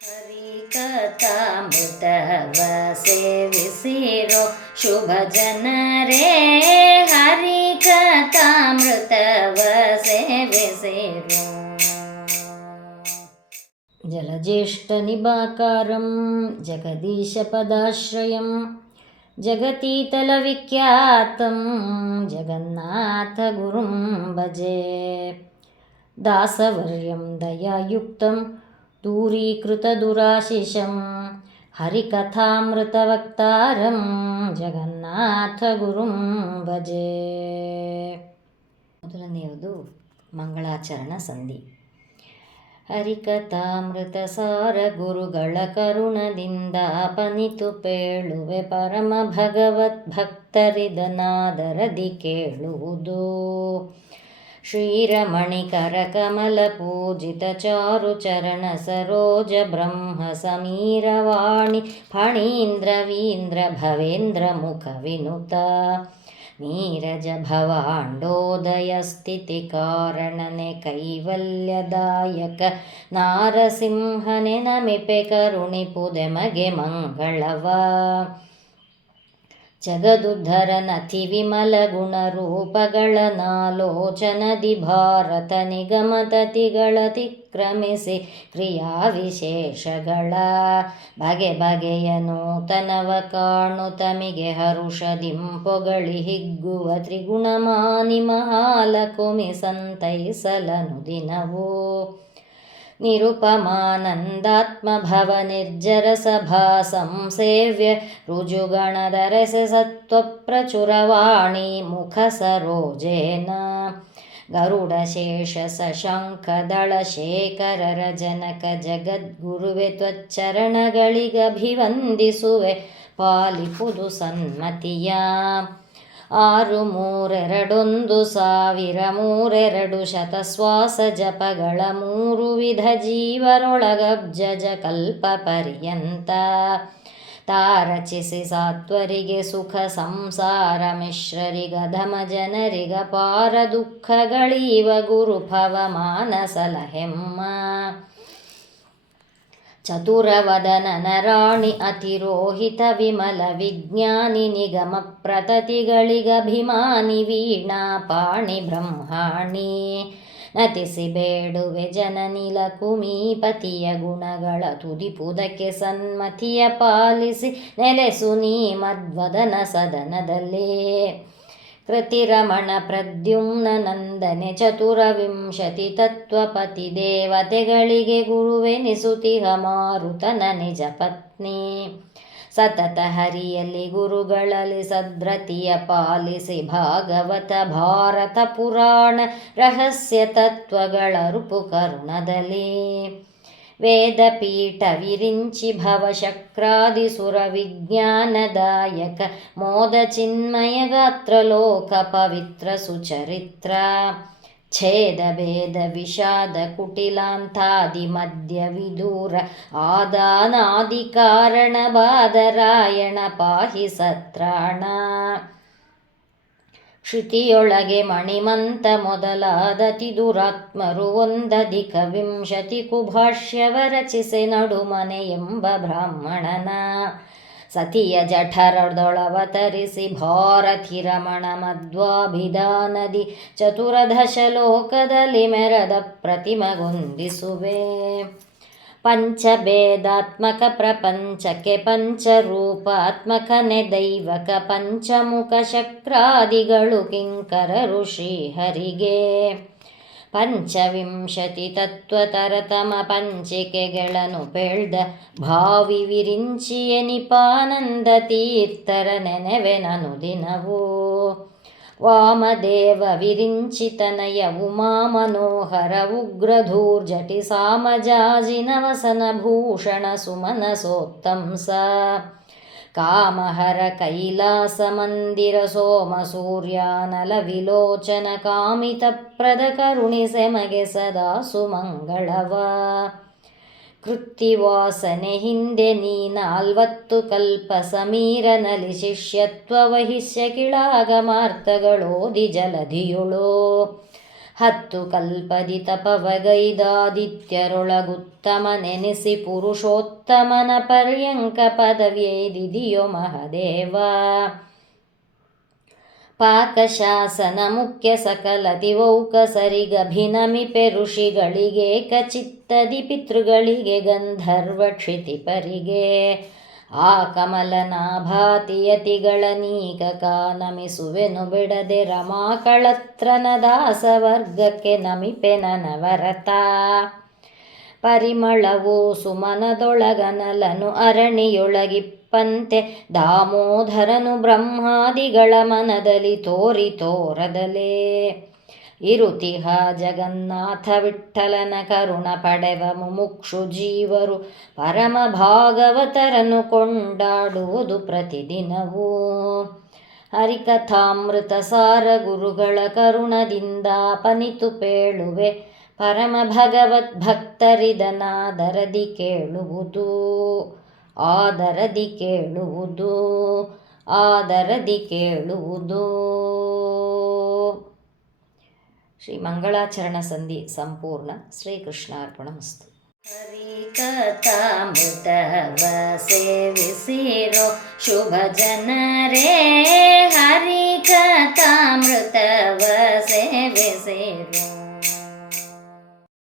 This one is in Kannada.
ಹರಿಕಥಾಮೃತವ ಸೇವಿಸಿರೋ ಶುಭ ಜನರೇ, ಹರಿಕಥಾಮೃತವ ಸೇವಿಸಿರೋ. ಜಲಜ್ಯೇಷ್ಠನಿಭಾಕಾರಂ ಜಗದೀಶಪದಾಶ್ರಯಂ ಜಗತೀತಲವಿಖ್ಯಾತಂ ಜಗನ್ನಾಥಗುರುಂ ಭಜೆ. ದಾಸವರ್ಯಂ ದಯಾಯುಕ್ತಂ ದೂರೀಕೃತದುರಾಶಿಷಂ ಹರಿಕಥಾಮೃತವಕ್ತಾರಂ ಜಗನ್ನಾಥಗುರುಂ ಭಜೆ. ಮೊದಲನೆಯದು ಮಂಗಳಾಚರಣ ಸಂಧಿ. ಹರಿಕಥಾಮೃತ ಸಾರ ಗುರುಗಳ ಕರುಣದಿಂದ ಪನಿತು ಪೇಳುವೆ ಪರಮ ಭಗವತ್ ಭಕ್ತರಿದನಾದರದಿ ಕೇಳುವುದು. ಶ್ರೀರಮಣಿ ಕರಕಮಲ ಪೂಜಿತ ಚಾರು ಚರಣ ಸರೋಜ ಬ್ರಹ್ಮ ಸಮೀರವಾಣಿ ಫಣೀಂದ್ರ ವೀಂದ್ರ ಭವೇಂದ್ರ ಮುಖ ವಿನುತ ನೀರಜ ಭವಾಂಡೋದಯ ಸ್ಥಿತಿ ಕಾರಣನೆ ಕೈವಲ್ಯದಾಯಕ ನಾರಸಿಂಹನೆ ನಮಿಪೆ ಕರುಣಿಪುದೆ ಮಗೆ ಮಂಗಳವ. ಜಗದುದ್ಧರನತಿ ವಿಮಲ ಗುಣರೂಪಗಳ ನಾಲೋಚನದಿ ಭಾರತ ನಿಗಮತತಿಗಳತಿಕ್ರಮಿಸಿ ಕ್ರಿಯಾ ವಿಶೇಷಗಳ ಬಗೆ ಬಗೆಯ ನೂತನವ ಕಾಣು ತಮಿಗೆ ಹರುಷದಿಂಪೊಗಳಿ ಹಿಗ್ಗುವ ತ್ರಿಗುಣಮಾನಿ ಮಹಾಲಕುಮಿ ಸಂತೈಸಲನು ದಿನವೂ. ನಿರುಪಮಾನಂದಾತ್ಮಭವ ನಿರ್ಜರ ಸಭಾ ಸಂಸೇವ್ಯ ರುಜುಗಣದರಸೆ ಸತ್ವಪ್ರಚುರವಾಣಿ ಮುಖ ಸರೋಜೇನ ಗರುಡ ಶೇಷ ಸಶಂಖದಳ ಶೇಖರರ ಜನಕ ಜಗದ್ಗುರುವೆ ತ್ವಚ್ಚರಣಗಳಿಗಭಿವಂದಿಸುವೆ ಪಾಲಿಪುದು ಸನ್ಮತಿಯ. 6321000 ಶತಶ್ವಾಸ ಜಪಗಳ 3 ವಿಧ ಜೀವರೊಳಗಬ್ಜಜ ಕಲ್ಪ ಪರ್ಯಂತ ತಾರಚಿಸಿ ಸಾತ್ವರಿಗೆ ಸುಖ ಸಂಸಾರ ಮಿಶ್ರರಿಗಧಮ ಜನರಿಗ ಪಾರ ದುಃಖಗಳೀವ ಗುರುಭವ ಮಾನಸಲಹೆಮ್ಮ. ಚತುರವದನ ನರಾಣಿ ಅತಿರೋಹಿತ ವಿಮಲ ವಿಜ್ಞಾನಿ ನಿಗಮ ಪ್ರತತಿಗಳಿಗಭಿಮಾನಿ ವೀಣಾ ಪಾಣಿ ಬ್ರಹ್ಮಾಣಿ ನತಿಸಿ ಬೇಡುವೆ ಜನನಿಲ ಕುಮೀಪತಿಯ ಗುಣಗಳ ತುದಿಪುದಕ್ಕೆ ಸನ್ಮತಿಯ ಪಾಲಿಸಿ ನೆಲೆಸು ನೀ ಮದ್ವದನ ಸದನದಲ್ಲೇ. ಕೃತಿರಮಣ ಪ್ರದ್ಯುಮ್ನ ನಂದನೆ ಚತುರವಿಂಶತಿ ತತ್ವಪತಿ ದೇವತೆಗಳಿಗೆ ಗುರುವೆನಿಸುತಿಹ ಮಾರುತನ ನಿಜ ಪತ್ನಿ. ಸತತ ಹರಿಯಲ್ಲಿ ಗುರುಗಳಲ್ಲಿ ಸದ್ರತಿಯ ಪಾಲಿಸಿ ಭಾಗವತ ಭಾರತ ಪುರಾಣ ರಹಸ್ಯ ತತ್ವಗಳ ರುಪು ಕರುಣದಲ್ಲಿ. ವೇದಪೀಠ ವಿರಿಂಚಿ ಭವಶಕ್ರಾದಿ ಸುರ ವಿಜ್ಞಾನದಾಯಕ ಮೋದ ಚಿನ್ಮಯ ಗಾತ್ರ ಲೋಕ ಪವಿತ್ರ ಸುಚರಿತ್ರ ಛೇದ ಭೇದ ವಿಷಾದ ಕುಟಿಲಾಂತಾದಿ ಮಧ್ಯ ವಿದೂರ ಆದಾನಾದಿ ಕಾರಣ ಬಾದರಾಯಣ ಪಾಹಿ ಸತ್ರಾಣ. ಶ್ರುತಿಯೊಳಗೆ ಮಣಿಮಂತ ಮೊದಲಾದತಿ ದುರಾತ್ಮರು ಒಂದಧಿಕ 20 ಕುಭಾಷ್ಯವ ರಚಿಸೆ ನಡುಮನೆ ಎಂಬ ಬ್ರಾಹ್ಮಣನ. ಸತಿಯ ಜಠರದೊಳವತರಿಸಿ ಭಾರತಿ ರಮಣ ಮಧ್ವಾಭಿಧಾನದಿ ಚತುರದಶ ಲೋಕದಲ್ಲಿ ಮೆರದ ಪ್ರತಿಮಗೊಂದಿಸುವೆ. ಪಂಚಭೇದಾತ್ಮಕ ಪ್ರಪಂಚಕ್ಕೆ ಪಂಚರೂಪಾತ್ಮಕನೆ ದೈವಕ ಪಂಚಮುಖ ಶಕ್ರಾದಿಗಳು ಕಿಂಕರರು ಶ್ರೀಹರಿಗೆ. 25 ತತ್ವತರತಮ ಪಂಚಿಕೆಗಳನ್ನು ಪೆಳ್ದ ಭಾವಿ ವಿರಿಂಚಿಯ ನಿಪಾನಂದ ತೀರ್ಥರ ನೆನೆವೆನನು ದಿನವೂ. ವಾಮದೇವ ವಿರಿಂಚಿತನಯ ಉಮಾ ಮನೋಹರ ಉಗ್ರಧೂರ್ಜಟಿ ಸಾಮಜಾಜಿನ ವಸನ ಭೂಷಣ ಸುಮನ ಸೋತ್ತಂಸ ಕಾಮಹರ ಕೈಲಾಸ ಮಂದಿರ ಸೋಮ ಸೂರ್ಯಾನಲ ವಿಲೋಚನ ಕಾಮಿತ ಪ್ರದ ಕರುಣಿಸೆ ಮಗೆ ಸದಾ ಸುಮಂಗಳವ. ಕೃತ್ತಿವಾಸನೆ ಹಿಂದೆ ನೀ 40 ಕಲ್ಪ ಸಮೀರನಲಿ ಶಿಷ್ಯತ್ವ ವಹಿಷ್ಯ ಕಿಳಾಗಮಾರ್ತಗಳೋದಿ ಜಲಧಿಯುಳೋ. ಹತ್ತು ಕಲ್ಪದಿ ತಪವಗೈದಾದಿತ್ಯರೊಳಗುತ್ತಮನೆನಿಸಿ ಪುರುಷೋತ್ತಮನ ಪರ್ಯಂಕ ಪದವಿಯೈದಿದಿಯೋ ಮಹದೇವ. ಪಾಕಶಾಸನ ಮುಖ್ಯ ಸಕಲ ದಿವೌಕಸರಿಗಭಿನಮಿಪೆ ಋಷಿಗಳಿಗೇಕ ಚಿತ್ತದಿ ಪಿತೃಗಳಿಗೆ ಗಂಧರ್ವ ಕ್ಷಿತಿಪರಿಗೆ. ಆ ಕಮಲನಾಭಾತಿಯತಿಗಳ ನೀಕಕ ನಮಿಸುವೆನು ಬಿಡದೆ ರಮಾಕಳತ್ರನ ದಾಸವರ್ಗಕ್ಕೆ ನಮಿಪೆ ನನವರತ. ಪರಿಮಳವು ಸುಮನದೊಳಗನಲನು ಅರಣಿಯೊಳಗಿಪ್ಪಂತೆ ದಾಮೋದರನು ಬ್ರಹ್ಮಾದಿಗಳ ಮನದಲ್ಲಿ ತೋರದಲೇ. ಇರುತಿಹ ಜಗನ್ನಾಥ ವಿಠ್ಠಲನ ಕರುಣ ಪಡೆವ ಮುಮುಕ್ಷು ಜೀವರು ಪರಮ ಭಾಗವತರನ್ನು ಕೊಂಡಾಡುವುದು ಪ್ರತಿದಿನವೂ. ಹರಿಕಥಾಮೃತ ಸಾರ ಗುರುಗಳ ಕರುಣದಿಂದ ಪನಿತು ಪೇಳುವೆ ಪರಮ ಭಗವದ್ಭಕ್ತರಿದನಾದರದಿ ಕೇಳುವುದು. ಆದರದಿ ಕೇಳುವುದು. ಶ್ರೀ ಮಂಗಳಾಚರಣ ಸಂಧಿ ಸಂಪೂರ್ಣ. ಶ್ರೀಕೃಷ್ಣಾರ್ಪಣಮಸ್ತು. ಹರಿಕಥಾಮೃತವ ಸೇವಿಸಿರೋ ಶುಭ ಜನರೇ